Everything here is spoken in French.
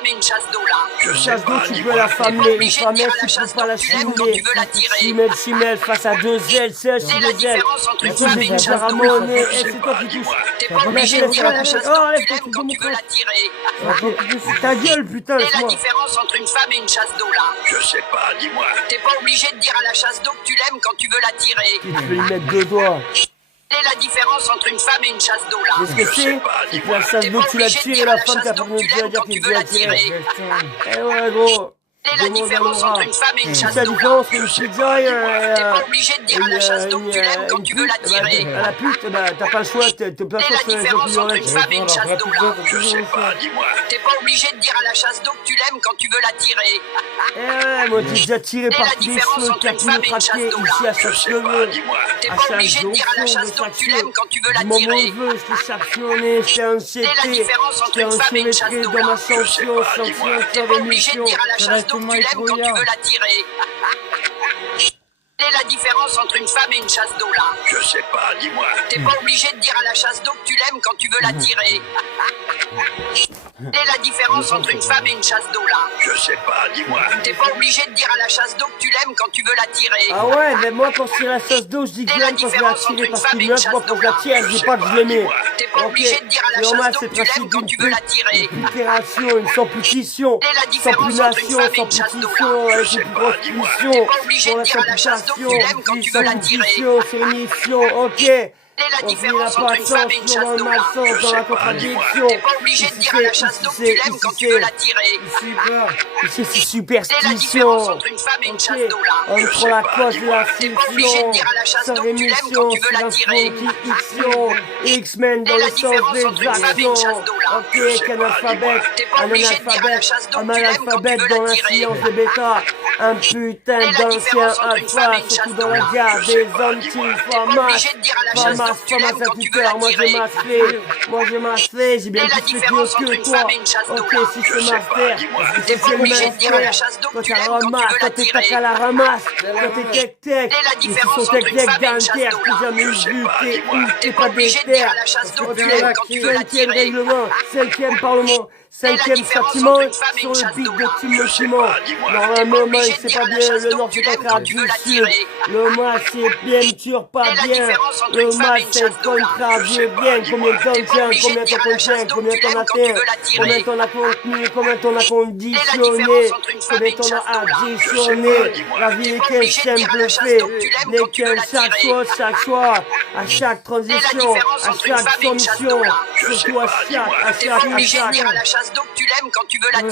femme et une chasse d'eau là. Je sais Chasse d'eau, pas, tu dis-moi. peux la T'es pas famener. Une obligé de dire femelle, à la tu chasse peux pas d'eau la que tu l'aimes quand chiminer. tu veux la tirer. Chimelle face à 2 ailes, seule sur C'est la 2 ailes. différence entre une Écoute, femme je et une vais chasse faire à d'eau mon là. nez. Je Eh, sais c'est toi pas, qui touches. dis-moi. T'es pas obligé de dire à la chasse Oh, d'eau que enlève tu ton l'aimes truc quand de tu mon veux crâne. la tirer. Ok, ta gueule, putain, C'est la laisse-moi. différence entre une femme et une chasse d'eau là. Je sais pas, dis-moi. T'es pas obligé de dire à la chasse d'eau que tu l'aimes quand tu veux la tirer. Tu peux lui mettre 2 doigts. C'est la différence entre une femme et une chasse d'eau là. Qu'est-ce que Je sais c'est? pas, C'est que dis-moi. la chasse T'es d'eau, pas tu l'as obligé de tiré, dire à la la femme, chasse t'as pas d'eau besoin que de tu dire l'aimes quand qu'il tu est veux la tiré. tirer. Eh ouais, gros. C'est la Demande à différence Laura. entre une femme et une C'est chasse la d'eau là. différence entre une pizza et T'es pas obligé de dire à la chasse d'eau que tu l'aimes quand tu veux la tirer. À la pute, bah, t'as pas le choix, t'es pas le C'est choix la de faire les différence entre une opinions. femme et une chasse d'eau là. Je sais pas, dis-moi. T'es pas obligé de dire à la chasse d'eau que tu l'aimes quand tu veux la tirer. Eh ouais, moi j'ai déjà tiré C'est par la tous les différence cheveux entre qui a une pu femme me et une chasse craquer d'eau, ici là. à Je chaque sais cheveu. pas, dis-moi. T'es À pas chaque obligé de dire à la jonction chasse de d'eau chaque que tu l'aimes cheveu. quand tu veux la Du moment où tirer. je veux, je t'ai sanctionné, je t'ai C'est la enchété, différence je entre t'ai une femme et une chasse enchevêtré d'eau, dans là. ma Je sais sanction, pas, sanction dis-moi. sur T'es pas obligé de l'émission. dire à la chasse d'eau que tu l'aimes quand tu veux la tirer. C'est la différence entre une femme et une chasse d'eau là. Je sais pas, dis-moi. T'es pas obligé de dire à la chasse d'eau que tu l'aimes quand tu veux la tirer. C'est la différence entre une femme et une chasse d'eau là. Je sais pas, dis-moi. T'es pas obligé de dire à la chasse d'eau que tu l'aimes quand tu veux la tirer. Ah ouais, mais moi quand je tire la chasse d'eau, je dis que C'est je la l'aime quand je vais la différence entre tirer une parce femme qu'il et meurt, une moi chasse quand je la d'eau, tire, je dis pas que je l'aimais. T'es pas obligé de dire à la C'est normal, chasse d'eau c'est que le tu l'aimes principe quand d'une tu veux la tirer. pulvération, une samputition, C'est la différence entre une sampulation, femme et une chasse d'eau, là. samputition, avec Je sais une pas, grosse dis-moi. pulsion, T'es pas obligé pour de la dire à la chasse d'eau que tu samputation, l'aimes quand tu veux la tirer. samputition, c'est une mission, ok. C'est la On dit différence la entre une femme et une patience, chasse dans le d'eau là. malsens, Je dans sais la pas, contradiction. T'es pas obligé de dire à la chasse d'eau que tu l'aimes quand tu veux la tirer. Ici, c'est C'est la superstition. différence entre une femme et une Ok. chasse d'eau là. Je Entre sais la pas, cause de la T'es pas obligé de fiction, dire à la chasse sans d'eau que tu l'aimes rémission, quand tu veux sur la la tirer. fiction, X-Men dans C'est le la sens différence des entre une femme et une actions. chasse d'eau, là. Ok, Je sais pas, qu'analphabète, T'es pas obligé de dire à la chasse d'eau un que tu l'aimes quand tu analphabète veux dans la la tirer. science de bêta, un putain C'est la d'ancien différence entre une femme alpha, et une surtout chasse dans d'eau, la là. gare Je sais des pas, dis-moi. antilles, T'es pas famas, obligé de dire à la chasse d'eau que tu l'aimes quand tu veux la moi j'ai tirer. massé, j'ai bien C'est la plus fait différence entre que une toi. femme et une chasse d'eau, Ok, là. si Je je sais master, pas, dis-moi. T'es pas obligé de dire à la chasse d'eau que quand tu tu l'aimes quand tu ramasses, veux la quand t'es tirer. tac à la ramasse, quand t'es tech-tech, C'est la différence entre une tech femme et une chasse d'Anter, d'eau, t'es là. jamais Je sais vu, pas, t'es dis-moi. où, T'es t'es pas pas obligé des de dire à terres. la chasse d'eau que tu Ok, l'aimes quand tu veux la cinquième tirer. règlement, cinquième parlement, la cinquième différence châtiment entre une femme et sur une le chasse beat d'eau, de là. Tim Je sais Timon. pas, dis-moi. Normalement, obligé il de c'est dire pas à la bien, chasse le d'eau nord que c'est tu l'aimes contraire quand tu veux du la sud. tirer. Le mal c'est bien sûr pas C'est la bien. différence entre Le une femme mal et une c'est chasse d'eau, là. contraire Je Dieu sais pas, bien. dis-moi. Combien de temps T'es pas tient, obligé combien de de dire temps à la contient, chasse d'eau combien que de tu temps on l'aimes a quand tu tient, veux la tirer. combien de temps on a contenu, combien de temps on a C'est la différence conditionné, entre une femme combien et de une temps chasse on a d'eau, là. additionné. Je sais pas, dis-moi. La vie T'es est pas qu'un obligé de dire à la simple chasse fait. d'eau que tu l'aimes N'est quand tu veux qu'un la chaque tirer. chose, chaque choix, à chaque transition, différence à entre une chaque femme et une chasse soumission, d'eau, là. Je sais surtout à pas, chaque, dis-moi. à T'es chaque, pas à obligé de chaque. dire à la chasse d'eau que tu l'aimes quand tu veux la